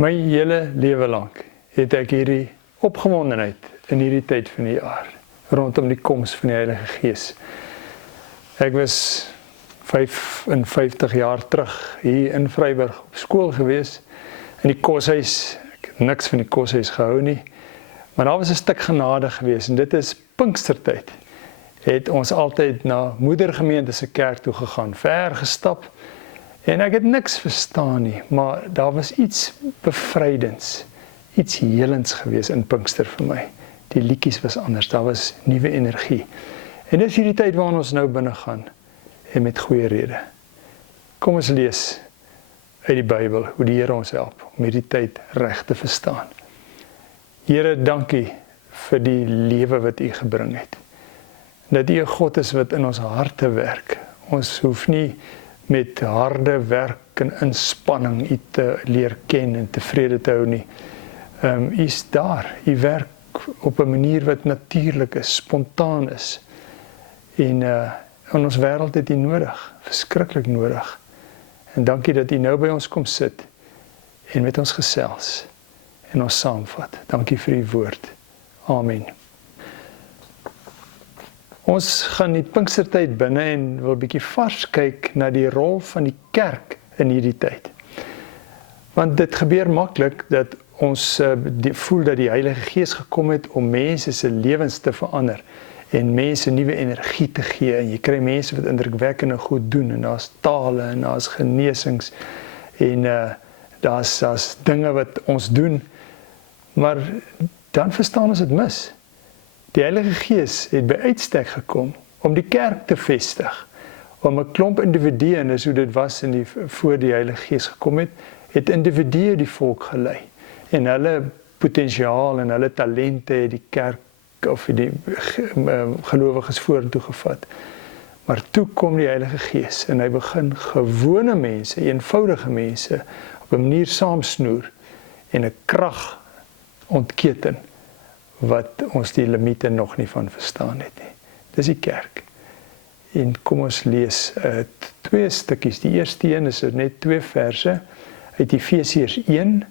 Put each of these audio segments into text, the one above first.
My hele lewe lank het ek hierdie opgewondenheid in hierdie tyd van die jaar, rondom die koms van die Heilige Gees. Ek was 55 jaar terug hier in Vryburg op skool gewees, in die koshuis. Ek het niks van die koshuis gehou nie, maar daar was 'n stuk genade gewees, en dit is Pinkstertyd. Het ons altyd na moedergemeente se kerk toe gegaan, ver gestap, en ek het niks verstaan nie, maar daar was iets bevrydends, iets helends gewees in Pinkster vir my. Die liedjies was anders, daar was nuwe energie. En dis hierdie tyd waarin ons nou binne gaan, en met goeie rede. Kom ons lees uit die Bybel, hoe die Here ons help om hierdie tyd reg te verstaan. Here, dankie vir die lewe wat U gebring het. Dat U 'n God is wat in ons harte werk. Ons hoef nie met harde werk en inspanning U te leer ken en tevrede te hou nie. U is daar. U werk op 'n manier wat natuurlik is, spontaan is. En in ons wêreld het U nodig, verskriklik nodig. En dankie dat U nou by ons kom sit en met ons gesels en ons saamvat. Dankie vir U woord. Amen. Ons gaan die Pinkstertyd binne en wil 'n bietjie vars kyk na die rol van die kerk in hierdie tyd. Want dit gebeur maklik dat ons voel dat die Heilige Gees gekom het om mense se lewens te verander en mense nuwe energie te gee, en jy kry mense wat indrukwekkende goed doen, en daar's tale en daar's genesings en daar's dinge wat ons doen, maar dan verstaan ons dit mis. Die Heilige Gees het by uitstek gekom om die kerk te vestig, om 'n klomp individue, en dis hoe dit was voor die Heilige Gees gekom het individue die volk gelei, en hulle potensiaal en hulle talente het die kerk of die gelowiges vorentoe gevat. Maar toe kom die Heilige Gees en hy begin gewone mense, eenvoudige mense, op 'n manier saamsnoer en 'n krag ontketen wat ons die limite nog nie van verstaan het nie. Dis die kerk. En kom ons lees 2 stukkies. Die eerste een is net 2 verse uit Efesiërs 1,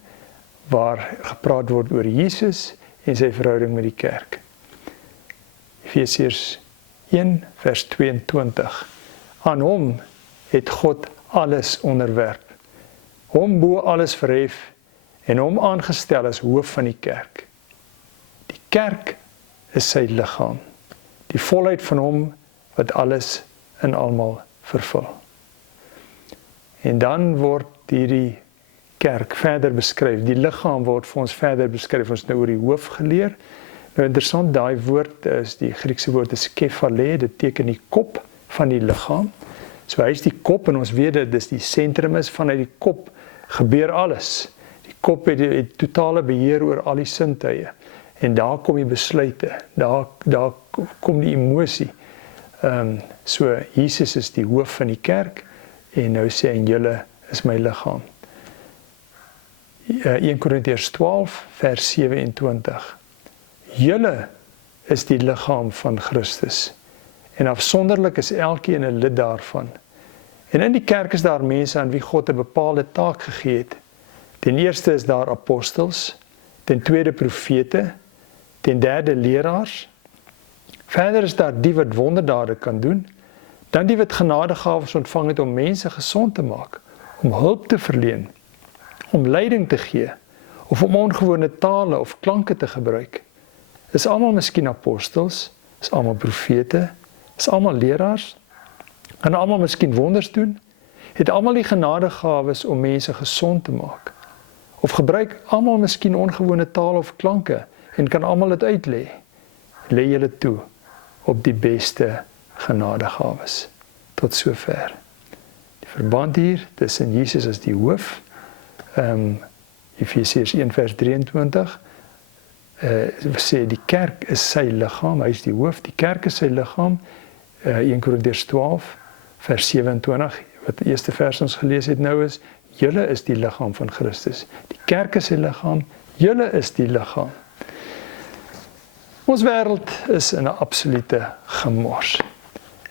waar gepraat word oor Jesus en sy verhouding met die kerk. Efesiërs 1 vers 22. Aan hom het God alles onderwerp, hom bo alles verhef en hom aangestel as hoof van die kerk. Die kerk is sy liggaam, die volheid van hom wat alles in almal vervul. En dan word hierdie kerk verder beskryf, die liggaam word vir ons verder beskryf, ons nou oor die hoof geleer. Nou interessant, daai woord is, die Griekse woord is kephale, dit teken die kop van die liggaam. So hy is die kop, en ons weet dat dis die sentrum is, vanuit die kop gebeur alles. Die kop het die totale beheer oor al die sintuie, en daar kom die besluite, daar kom die emosie. So Jesus is die hoof van die kerk, en nou sê hy, julle is my liggaam. 1 Korintiërs 12 vers 27. Julle is die liggaam van Christus, en afsonderlik is elkeen 'n lid daarvan. En in die kerk is daar mense aan wie God 'n bepaalde taak gegee het. Ten eerste is daar apostels, ten tweede profete, ten derde leraars. Verder is daar die wat wonderdade kan doen, dan die wat genadegawes ontvang het om mense gesond te maak, om hulp te verleen, om leiding te gee, of om ongewone tale of klanke te gebruik. Is almal miskien apostels, is almal profete, is almal leraars, kan almal miskien wonders doen, het almal die genadegawes om mense gesond te maak, of gebruik almal miskien ongewone tale of klanke, en kan almal dit uitlê. Lê julle toe op die beste genadegawes. Tot sover. Die verband hier tussen Jesus as die hoof, Efesiërs 1 vers 23, sê die kerk is sy liggaam, hy is die hoof, die kerk is sy liggaam, 1 Korintiërs 12 vers 27, wat die eerste vers ons gelees het nou is, julle is die liggaam van Christus. Die kerk is sy liggaam, julle is die liggaam. Ons wêreld is in 'n absolute gemors.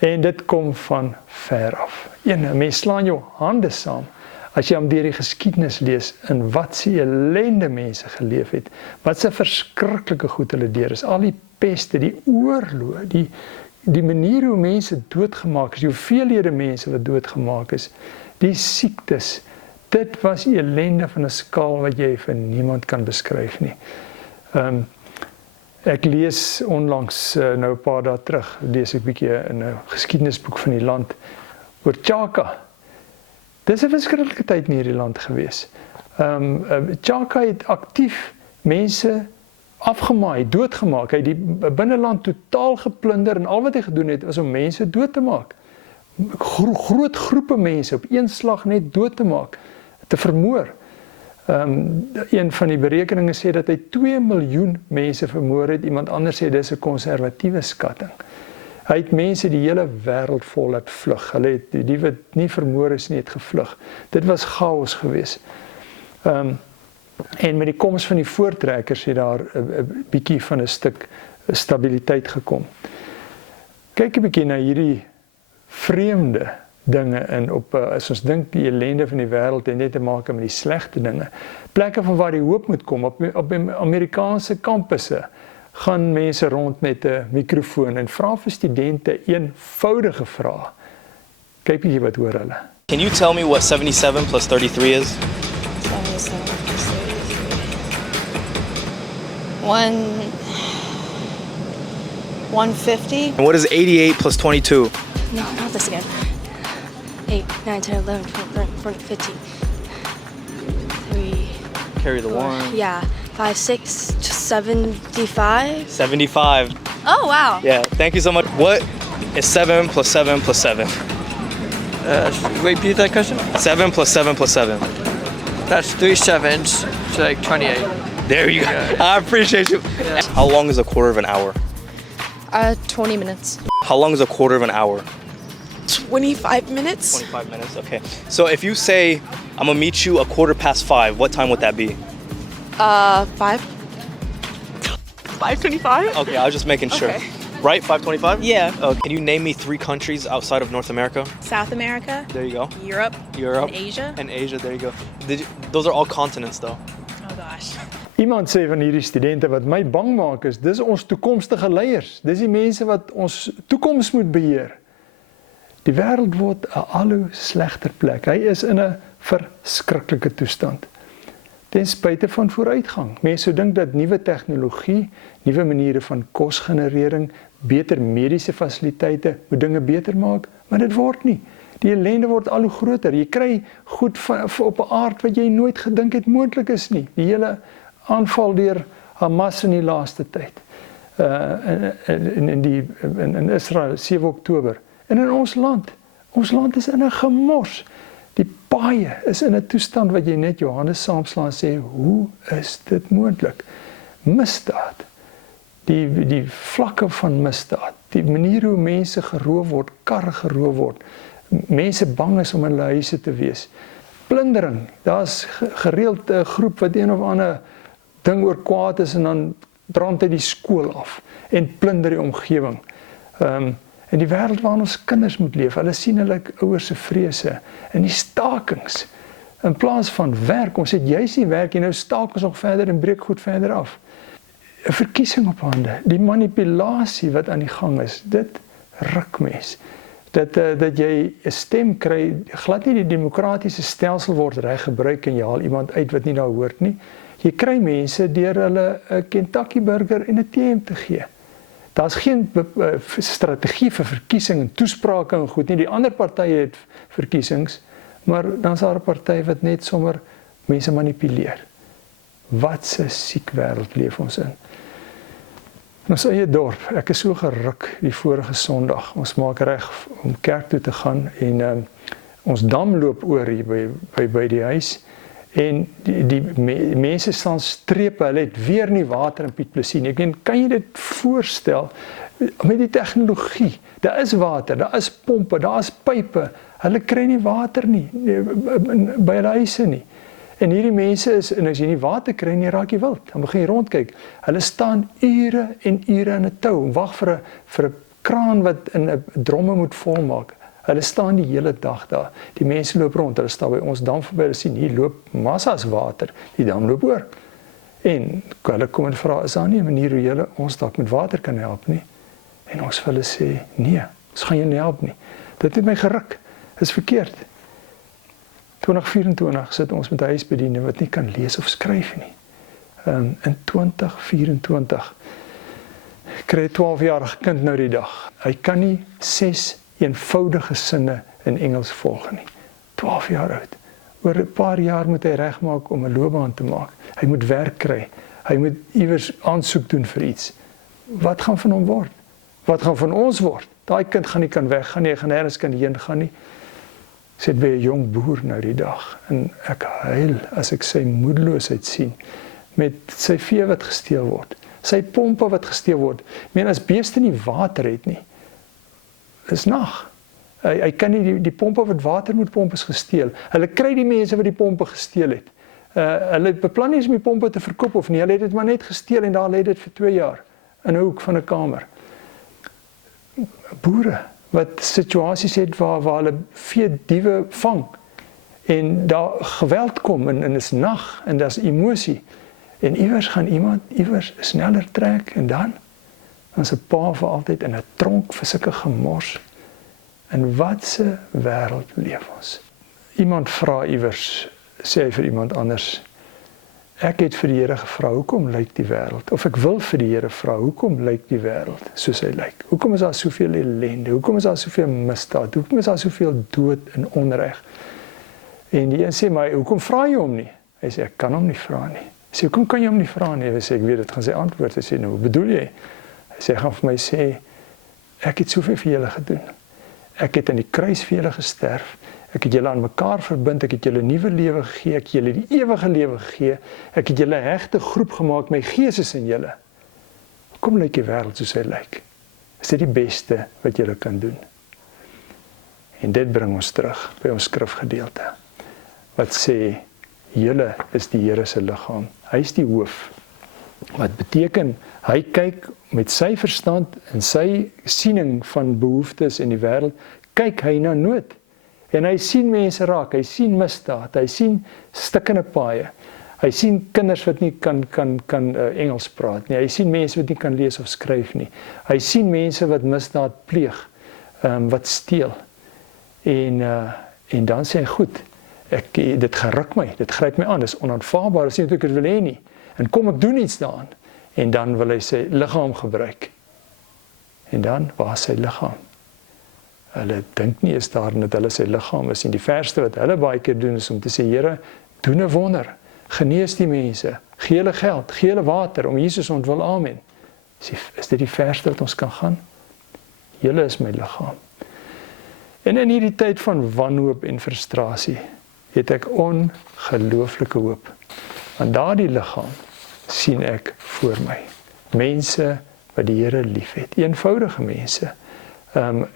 En dit kom van ver af. Een mens slaan jou hande saam As jy om deur die geskiedenis lees in wat se ellende mense geleef het, wat se verskriklike goed hulle deur is, al die peste, die oorloë, die manier hoe mense doodgemaak is, die hoeveelhede mense wat doodgemaak is, die siektes, dit was ellende van 'n skaal wat jy vir niemand kan beskryf nie. Ek lees onlangs, nou 'n paar dae terug, lees ek 'n bietjie in 'n geskiedenisboek van die land oor Chaka. Dis 'n verskriklike tyd in hierdie land gewees. Chaka het aktief mense afgemaai, doodgemaak. Hy het die binneland totaal geplunder en al wat hy gedoen het was om mense dood te maak. Groot groepe mense op een slag net dood te maak, te vermoor. Een van die berekeninge sê dat hy 2 miljoen mense vermoor het. Iemand anders sê dis 'n konservatiewe skatting. Hy het mense die hele wêreld vol laat vlug. Hulle het die wat nie vermoor is nie, het gevlug. Dit was chaos geweest. En met die koms van die voortrekkers het daar 'n bietjie van 'n stuk stabiliteit gekom. Kyk 'n bietjie na hierdie vreemde dinge in as ons dink die ellende van die wêreld het net te maak met die slegte dinge. Plekke van waar die hoop moet kom, op Amerikaanse kampusse gaan mense rond met 'n mikrofoon en vra vir studente eenvoudige vrae. Kyk bietjie wat hoor hulle. Can you tell me what 77 plus 33 is? 77 plus 33. 150? And what is 88 plus 22? No, not this again. 8, 9, 10, 11, 12, 13, 14, 15. 3. Carry the 4, one. yeah. 5, 6, 75. 75. Oh, wow. Yeah, thank you so much. What is 7 plus 7 plus 7? Repeat that question? 7 plus 7 plus 7. That's 3 sevens, so like 28. There you go. I appreciate you. Yeah. How long is a quarter of an hour? 20 minutes. How long is a quarter of an hour? 25 minutes? 25 minutes, okay. So if you say, I'm gonna meet you a 5:15, what time would that be? 5? 5:25? Okay, I was just making sure. Okay. Right, 5:25? Yeah. Can you name me 3 countries outside of North America? South America, There you go. Europe, Europe. and Asia. And Asia, there you go. Those are all continents though. Oh gosh. Iemand sê van hierdie studente wat my bang maak is, dis ons toekomstige leiers. Dis die mense wat ons toekoms moet beheer. Die wêreld word 'n al hoe slegter plek. Hy is in 'n verskriklike toestand. Ten spyte van vooruitgang. Mense dink dat nuwe tegnologie, nuwe maniere van kosgenerering, beter mediese fasiliteite moet dinge beter maak, maar dit word nie. Die ellende word al hoe groter. Jy kry goed op 'n aard wat jy nooit gedink het moontlik is nie. Die hele aanval deur Hamas in die laaste tyd. In Israel 7 Oktober. En in ons land is in 'n gemors. Die paaie is in 'n toestand wat jy net Johannes saamslaan en sê, hoe is dit moontlik? Misdaad. Die vlakke van misdaad, die manier hoe mense geroof word, karre geroof word, mense bang is om in hulle huise te wees. Plundering, daar's gereeld 'n groep wat een of ander ding oor kwaad is en dan brand hy die skool af en plunder die omgewing. En die wêreld waarin ons kinders moet leef, hulle sien hulle ouers se vrese en die stakings. In plaas van werk, ons het juis nie werk en nou staak ons nog verder en breek goed verder af. 'n Verkiesing op hande, die manipulasie wat aan die gang is, dit ruk mens. Dat jy 'n stem kry, glad nie die demokratiese stelsel word reg gebruik en jy haal iemand uit wat nie daar hoort nie. Jy kry mense deur hulle 'n Kentucky burger en 'n TM te gee. Daar's geen strategie vir verkiesing en toesprake en goed nie. Die ander partye het verkiesings, maar dan's daar 'n party wat net sommer mense manipuleer. Wat 'n siek wêreld leef ons in. In ons eie dorp, ek is so geruk die vorige Sondag. Ons maak reg om kerk toe te gaan en ons dam loop oor hier by die huis. En die mense staan strepe, hulle het weer nie water in Piet Plessis nie. Ek meen, kan jy dit voorstel met die tegnologie? Daar is water, daar is pompe, daar is pype. Hulle kry nie water nie by hulle huise nie. En hierdie mense en as jy nie water kry nie, raak jy wild. Dan begin jy rondkyk. Hulle staan ure en ure in 'n tou en wag vir 'n kraan wat in 'n dromme moet volmaak. Hulle staan die hele dag daar. Die mense loop rond, hulle staan by ons dam verby, hulle sien hier loop massas water, die dam loop oor. En hulle kom en vra, is daar nie 'n manier hoe julle ons dalk met water kan help nie? En ons vir hulle sê, nee, ons gaan jou nie help nie. Dit het my geruk, dit is verkeerd. 2024 sit ons met 'n huisbediende wat nie kan lees of skryf nie. In 2024 kry 'n 12-jarige kind nou die dag. Hy kan nie 6 eenvoudige sinne in Engels volg nie. 12 jaar oud. Oor 'n paar jaar moet hy regmaak om 'n loopbaan te maak. Hy moet werk kry. Hy moet iewers aansoek doen vir iets. Wat gaan van hom word? Wat gaan van ons word? Daai kind gaan nie kan weggaan nie, hy gaan nêrens kan heen gaan nie. Ek sit by 'n jong boer nou die dag en ek huil as ek sy moedeloosheid sien met sy vee wat gesteel word, sy pompe wat gesteel word. Ek meen as beeste nie water het nie, is nag. Hy kan nie die pompe wat water moet pomp is gesteel. Hulle kry die mense wat die pompe gesteel het. Hulle beplan nie om die pompe te verkoop of nie. Hulle het dit maar net gesteel en daar lê dit vir 2 jaar in 'n hoek van 'n kamer. Boere wat situasies het waar hulle vee diewe vang en daar geweld kom en is nag en daar's emosie en iewers gaan iemand iewers sneller trek en dan is 'n pa vir altyd in 'n tronk vir sulke gemors. In watse wêreld leef ons? Iemand vra iewers, sê hy vir iemand anders, ek het vir die Here gevra, hoekom lyk die wêreld? Of ek wil vir die Here vra, hoekom lyk die wêreld soos hy lyk? Hoekom is daar soveel ellende? Hoekom is daar soveel misdaad? Hoekom is daar soveel dood en onreg? En die een sê, maar hoekom vra jy hom nie? Hy sê, ek kan hom nie vra nie. Hy sê, hoekom kan jy hom nie vra nie? Hy sê, ek weet dit gaan sy antwoord. Hy sê, nou, wat bedoel jy? Hy sê, hy gaan vir my sê, ek het soveel vir julle gedoen. Ek het aan die kruis vir julle gesterf. Ek het julle aan mekaar verbind. Ek het julle nuwe lewe gegee. Ek het julle die ewige lewe gegee. Ek het julle 'n hegte groep gemaak. My gees is in julle. Hoekom lyk die wêreld soos hy lyk? Is dit die beste wat julle kan doen? En dit bring ons terug by ons skrifgedeelte. Wat sê, julle is die Here se liggaam. Hy is die hoof. Wat beteken, hy kyk met sy verstand en sy siening van behoeftes in die wêreld, kyk hy na nood. En hy sien mense raak, hy sien misdaad, hy sien stikkende paaie. Hy sien kinders wat nie kan Engels praat nie. Hy sien mense wat nie kan lees of skryf nie. Hy sien mense wat misdaad pleeg, wat steel. En dan sê hy, goed, dit geruk my, dit gryp my aan, dit is onaanvaarbaar, dit is nie wat ek het wil hê nie. En kom ek doen iets daaraan. En dan wil hy sy liggaam gebruik. En dan, waar is sy liggaam? Hulle dink nie eens daarin dat hulle sy liggaam is. En die verste wat hulle baie keer doen is om te sê, Here, doen 'n wonder. Genees die mense. Gee hulle geld, gee hulle water om Jesus ontwil. Amen. Is dit die verste wat ons kan gaan? Julle is my liggaam. En in hierdie tyd van wanhoop en frustrasie het ek ongelooflike hoop. Want daardie liggaam sien ek voor my. Mense wat die Here liefhet, eenvoudige mense,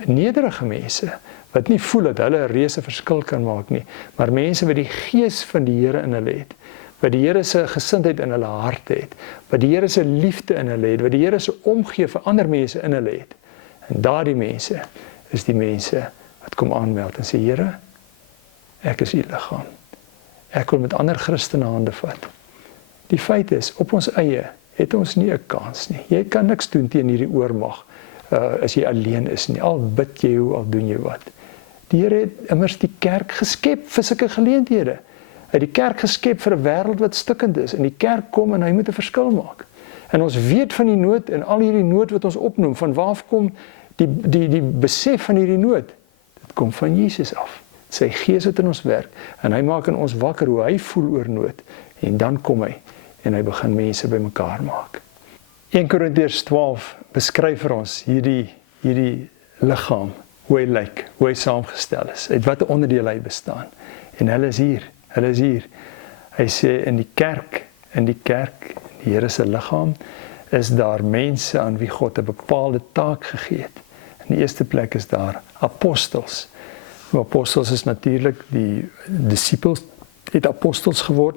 nederige mense wat nie voel dat hulle 'n reuse verskil kan maak nie, maar mense wat die gees van die Here in hulle het, wat die Here se gesindheid in hulle harte het, wat die Here se liefde in hulle het, wat die Here se omgee vir ander mense in hulle het. En daardie mense is die mense wat kom aanmeld en sê, Here, ek is u liggaam. Ek wil met ander Christene hande vat. Die feit is, op ons eie het ons nie 'n kans nie. Jy kan niks doen teen hierdie oormag as jy alleen is nie. Al bid jy hoe, al doen jy wat. Die Here het immers die kerk geskep vir sulke geleenthede. Hy het die kerk geskep vir 'n wêreld wat stikkend is. En die kerk kom en hy moet 'n verskil maak. En ons weet van die nood en al hierdie nood wat ons opnoem, van waar kom die besef van hierdie nood? Dit kom van Jesus af. Sy gees het in ons werk en hy maak in ons wakker hoe hy voel oor nood. En dan kom hy en hy begin mense bymekaar maak. 1 Korintiërs 12 beskryf vir ons hierdie liggaam, hoe hy lyk, hoe hy saamgestel is, uit watter onderdele hy bestaan. En hulle is hier. Hy sê in die kerk, die Here se liggaam, is daar mense aan wie God 'n bepaalde taak gegee het. In die eerste plek is daar apostels. Apostels is natuurlik die disippels het apostels geword.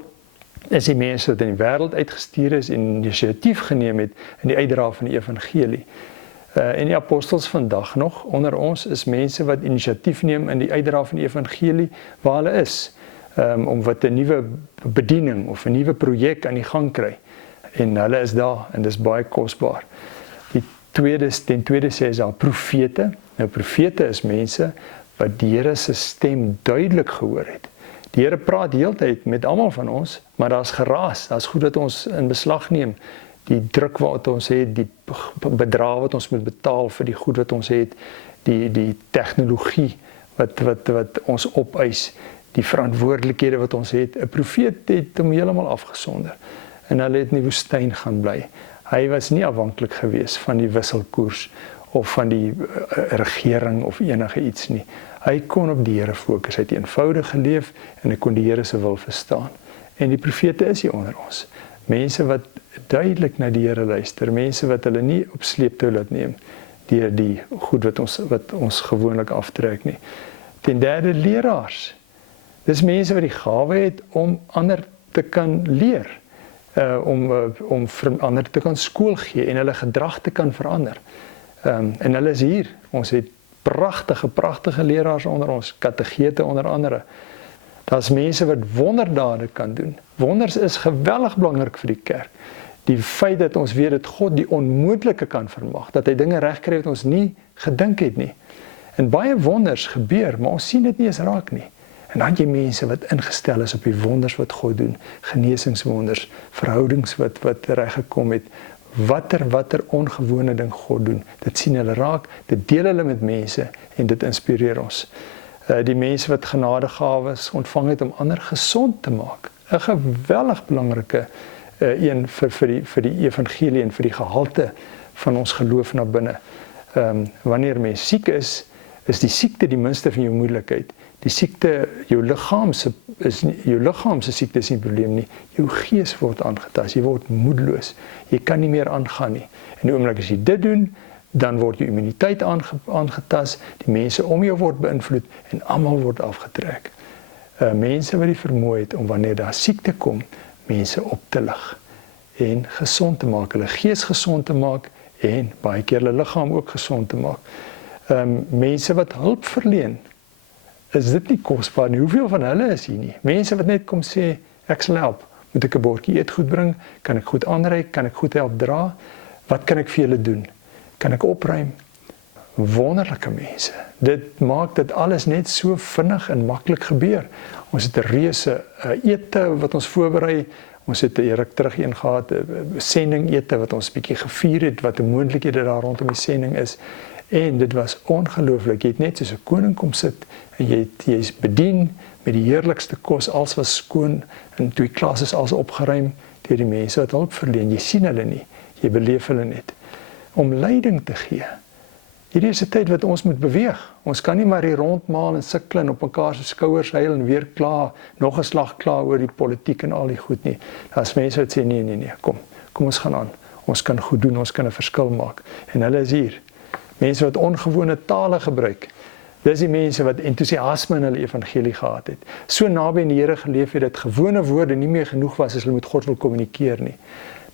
Is die mense wat in die wêreld uitgestuur is en inisiatief geneem het in die uitdra van die evangelie. En die apostels vandag nog onder ons is mense wat inisiatief neem in die uitdra van die evangelie waar hulle is, om wat 'n nuwe bediening of 'n nuwe projek aan die gang kry. En hulle is daar en dis baie kosbaar. Ten tweede sê is daar profete. Nou profete is mense wat die Here se stem duidelik gehoor het. Die Here praat heeltyd met almal van ons, maar daar's geraas, daar's goed dat ons in beslag neem. Die druk wat ons het, die bedrag wat ons moet betaal vir die goed wat ons het, die tegnologie wat ons opeis, die verantwoordelikhede wat ons het. 'n Profeet het hom heeltemal afgesonder en hulle het in die woestyn gaan bly. Hy was nie afhanklik geweest van die wisselkoers of van die regering of enige iets nie. Hy kon op die Here fokus, hy het eenvoudig geleef en hy kon die Here se wil verstaan. En die profete is hier onder ons. Mense wat duidelik na die Here luister, mense wat hulle nie op sleeptou laat neem deur die goed wat ons gewoonlik aftrek nie. Ten derde, leraars. Dis mense wat die gawe het om ander te kan leer, om vir ander te kan skool gee en hulle gedrag te kan verander. En hulle is hier. Ons het pragtige leraars onder ons, kategete onder andere. Daar's mense wat wonderdade kan doen. Wonders is geweldig belangrik vir die kerk. Die feit dat ons weet dat God die onmoontlike kan vermag, dat hy dinge regkry wat ons nie gedink het nie. En baie wonders gebeur, maar ons sien dit nie eens raak nie. En dan het jy mense wat ingestel is op die wonders wat God doen, genesingswonders, verhoudings wat reggekom het, watter ongewone ding God doen. Dit sien hulle raak, dit deel hulle met mense en dit inspireer ons. Die mense wat genadegawes ontvang het om ander gesond te maak. 'n geweldig belangrike een vir die evangelie en vir die gehalte van ons geloof na binne. Wanneer mens siek is die siekte die minste van jou moeilikheid. Die siekte, jou liggaamse siekte is nie 'n probleem nie. Jou gees word aangetast, jy word moedeloos. Jy kan nie meer aangaan nie. En die oomblik as jy dit doen, dan word jou immuniteit aangetast, die mense om jou word beïnvloed en almal word afgetrek. Mense wat die vermoë het om wanneer daar siekte kom, mense op te lig en gesond te maak, hulle gees gesond te maak en baie keer hulle liggaam ook gesond te maak. Mense wat hulp verleen, is dit nie kosbaar nie? Hoeveel van hulle is hier nie? Mense wat net kom sê, ek sal help, moet ek 'n bordjie eetgoed bring, kan ek goed aanreik, kan ek goed help dra, wat kan ek vir julle doen? Kan ek opruim? Wonderlike mense. Dit maak dit alles net so vinnig en maklik gebeur. Ons het 'n reuse ete wat ons voorberei. Ons het 'n ruk terug een gehad, 'n sending ete wat ons bietjie gevier het, wat 'n moontlikhede daar rondom die sending is. En dit was ongelooflik. Jy het net soos 'n koning kom sit en jy's bedien met die heerlikste kos. Alles was skoon en twee klasse is alles opgeruim deur die mense wat hulp verleen. Jy sien hulle nie, jy beleef hulle net. Om leiding te gee. Hierdie is 'n tyd wat ons moet beweeg. Ons kan nie maar hier rondmaal en sukkel en op mekaar se skouers huil en weer kla, nog 'n slag kla oor die politiek en al die goed nie. Daar's mense wat sê nee, kom ons gaan aan. Ons kan goed doen, ons kan 'n verskil maak. En hulle is hier. Mense wat ongewone tale gebruik. Dis die mense wat entoesiasme in hulle evangelie gehad het. So naby aan die Here geleef het dat gewone woorde nie meer genoeg was as hulle met God wil kommunikeer nie.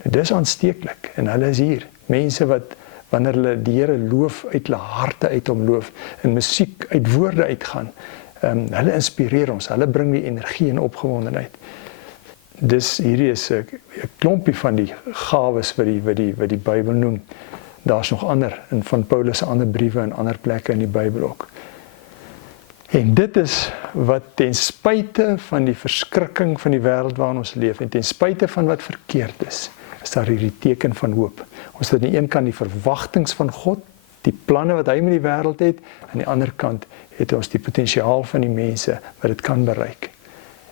Nou, dis aansteeklik en hulle is hier. Mense wat wanneer hulle die Here loof uit hulle harte uit hom loof en musiek uit woorde uitgaan. Hulle inspireer ons, hulle bring die energie en opgewondenheid. Dis hierdie is 'n klompie van die gawes wat die Bybel noem. Daar's nog ander in van Paulus se ander briewe en ander plekke in die Bybel ook. En dit is wat ten spyte van die verskrikking van die wêreld waarin ons leef en ten spyte van wat verkeerd is daar hierdie teken van hoop. Ons het aan die een kant die verwagtings van God, die planne wat hy met die wêreld het, aan die ander kant het ons die potensiaal van die mense wat dit kan bereik.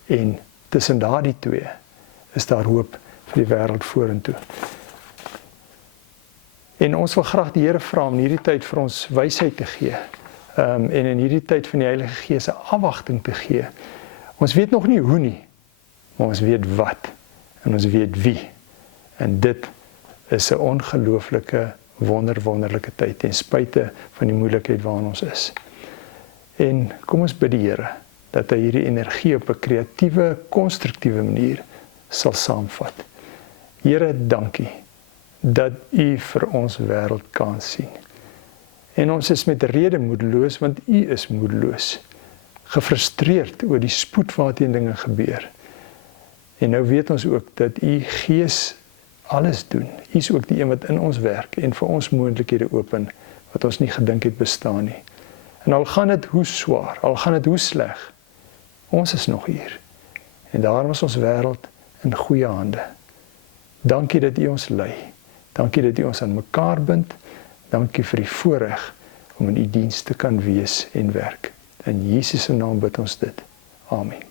En tussen daardie twee is daar hoop vir die wêreld vorentoe. En ons wil graag die Here vra om in hierdie tyd vir ons wysheid te gee. En in hierdie tyd van die Heilige Gees 'n afwagting te gee. Ons weet nog nie hoe nie, maar ons weet wat. En ons weet wie. En dit is 'n ongelooflike, wonderlike tyd ten spyte van die moeilikheid waarin ons is. En kom ons bid die Here dat hy hierdie energie op 'n kreatiewe, konstruktiewe manier sal saamvat. Here, dankie dat U vir ons wêreld kan sien. En ons is met rede moedeloos, want U is moedeloos. Gefrustreerd oor die spoed waarteen dinge gebeur. En nou weet ons ook dat U Gees alles doen. U is ook die een wat in ons werk en vir ons moontlikhede open, wat ons nie gedink het bestaan nie. En al gaan dit hoe swaar, al gaan dit hoe sleg, ons is nog hier. En daarom is ons wêreld in goeie hande. Dankie dat U ons lei. Dankie dat U ons aan mekaar bind. Dankie vir die voorreg om in U diens te kan wees en werk. In Jesus se naam bid ons dit. Amen.